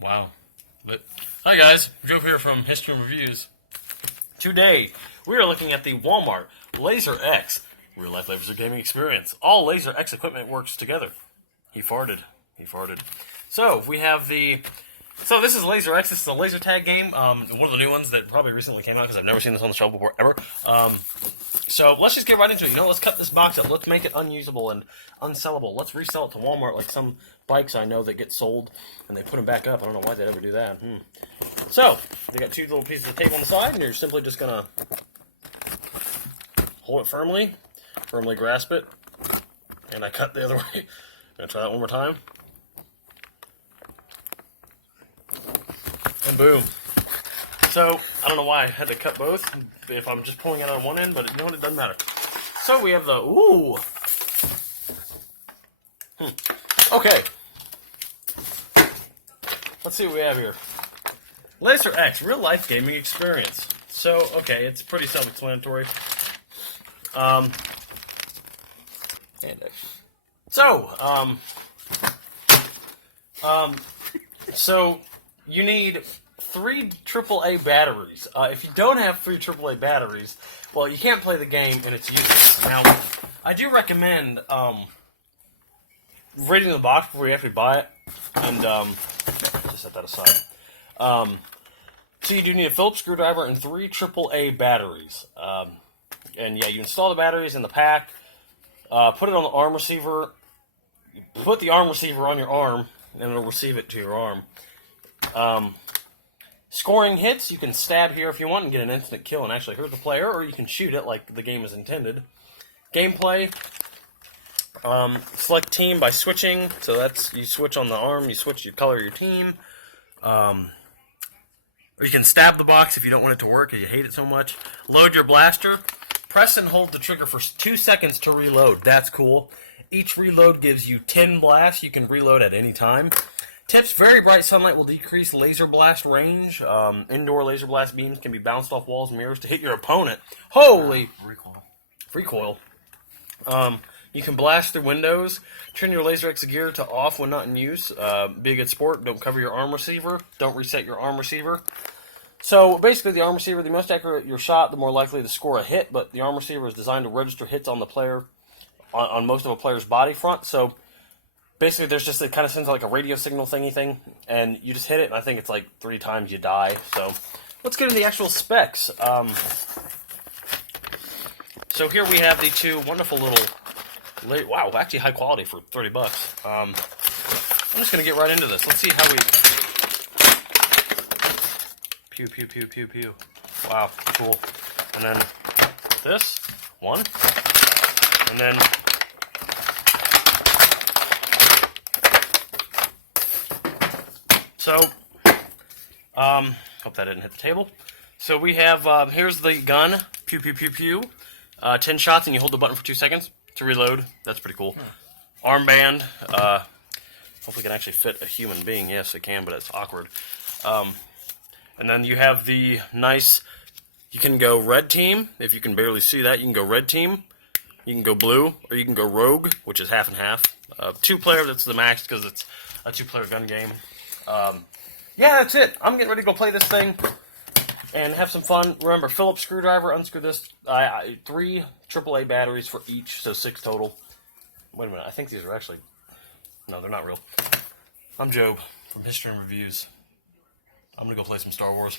Wow. But, hi guys, Joe here from History and Reviews. Today, we are looking at the Walmart Laser X real-life laser gaming experience. All Laser X equipment works together. He farted. So, we have So this is Laser X. This is a laser tag game. One of the new ones that probably recently came out because I've never seen this on the show before, ever. So let's just get right into it. Let's cut this box up. Let's make it unusable and unsellable. Let's resell it to Walmart like some bikes I know that get sold and they put them back up. I don't know why they'd ever do that. So, they got two little pieces of tape on the side, and you're simply just going to hold it firmly grasp it, and I cut the other way. I'm going to try that one more time. And boom. So, I don't know why I had to cut both, if I'm just pulling it on one end, but you know what, it doesn't matter. So we have the, Okay. Let's see what we have here. Laser X, real-life gaming experience. So, okay, it's pretty self-explanatory. So you need 3 AAA batteries. If you don't have 3 AAA batteries, well, you can't play the game and it's useless. Now, I do recommend reading the box before you actually buy it, and just set that aside. So you do need a Phillips screwdriver and 3 AAA batteries. And yeah, you install the batteries in the pack, put it on the arm receiver, put the arm receiver on your arm, and it'll receive it to your arm. Scoring hits, you can stab here if you want and get an instant kill and actually hurt the player, or you can shoot it like the game is intended. Gameplay, select team by switching, so that's, you switch on the arm, you switch your color of your team. Or you can stab the box if you don't want it to work or you hate it so much. Load your blaster. Press and hold the trigger for 2 seconds to reload. That's cool. Each reload gives you 10 blasts. You can reload at any time. Tips: very bright sunlight will decrease laser blast range. Indoor laser blast beams can be bounced off walls and mirrors to hit your opponent. Holy! Recoil. You can blast through windows. Turn your Laser X gear to off when not in use. Be a good sport. Don't cover your arm receiver. Don't reset your arm receiver. So basically, the arm receiver, the most accurate your shot, the more likely to score a hit. But the arm receiver is designed to register hits on the player, on most of a player's body front. So basically, there's just, it kind of sends like a radio signal thingy thing, and you just hit it, and I think it's like 3 times you die. So let's get into the actual specs. So here we have the two wonderful little, wow, actually high quality for $30. I'm just going to get right into this. Let's see how we... Pew, pew, pew, pew, pew. Wow, cool. And then this, one. And then... So, hope that didn't hit the table. So we have, here's the gun. Pew, pew, pew, pew. 10 shots, and you hold the button for 2 seconds to reload. That's pretty cool. Armband. Hopefully it can actually fit a human being. Yes, it can, but it's awkward. And then you have the nice, you can go red team. If you can barely see that, you can go red team. You can go blue, or you can go rogue, which is half and half. 2-player, that's the max, because it's a 2-player gun game. Yeah, that's it. I'm getting ready to go play this thing and have some fun. Remember, Phillips screwdriver, unscrew this. 3 AAA batteries for each, so 6 total. Wait a minute, I think these are actually... No, they're not real. I'm Job from History and Reviews. I'm going to go play some Star Wars.